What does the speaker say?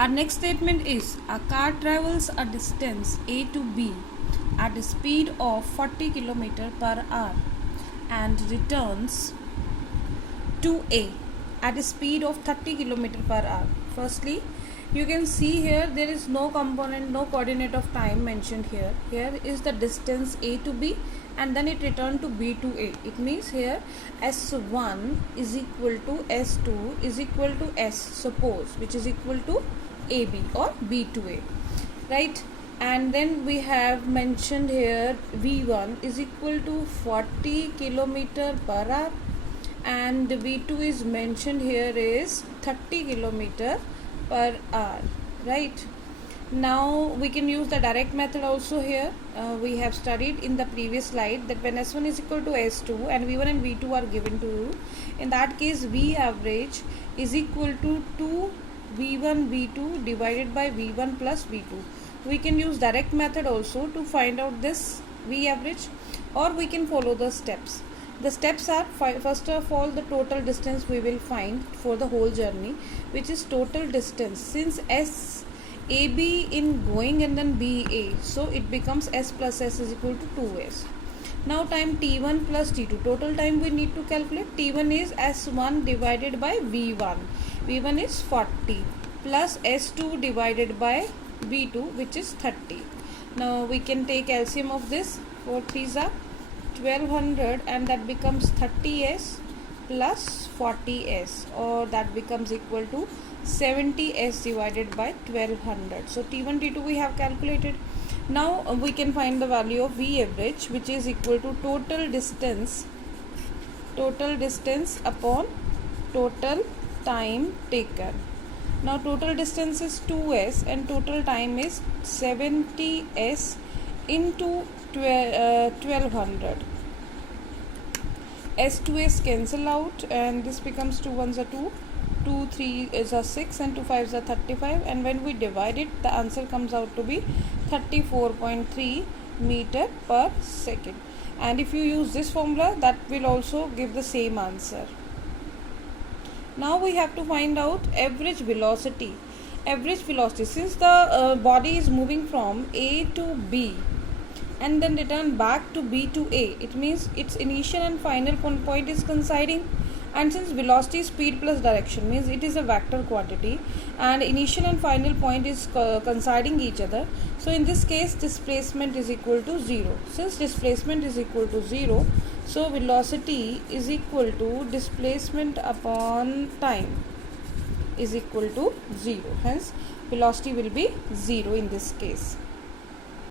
Our next statement is a car travels a distance A to B at a speed of 40 km per hour and returns to A at a speed of 30 km per hour. Firstly, you can see here there is no component, no coordinate of time mentioned here. Here is the distance A to B and then it returned to B to A. It means here S1 is equal to S2 is equal to S, suppose, which is equal to AB or B to A, right? And then we have mentioned here V1 is equal to 40 km per hour and V2 is mentioned here is 30 km per hour, right? Now we can use the direct method also here. We have studied in the previous slide that when S1 is equal to S2 and V1 and V2 are given to you, in that case V average is equal to 2 V1 V2 divided by V1 plus V2. We can use direct method also to find out this V average, or we can follow the steps. The steps are, first of all, the total distance we will find for the whole journey, which is total distance. Since S AB in going and then BA, so it becomes S plus S is equal to 2S. Now time T1 plus T2, total time we need to calculate. T1 is S1 divided by V1. V1 is 40 plus S2 divided by V2, which is 30. Now we can take LCM of this. 4 3s are 1200 and that becomes 30S plus 40S, or that becomes equal to 70S divided by 1200. So T1 T2 we have calculated. Now we can find the value of V average, which is equal to total distance upon total time taken. Now total distance is 2S and total time is 70S into 1200. S2S cancel out and this becomes 2 1s are 2, 2 3 is a 6 and 2 5s are 35, and when we divide it the answer comes out to be 34.3 meter per second. And if you use this formula, that will also give the same answer. Now we have to find out average velocity. Average velocity, since the body is moving from A to B and then return back to B to A, it means its initial and final point is coinciding. And since velocity is speed plus direction, means it is a vector quantity and initial and final point is coinciding each other, so in this case displacement is equal to 0. Since displacement is equal to 0, so velocity is equal to displacement upon time is equal to 0. Hence velocity will be 0 in this case.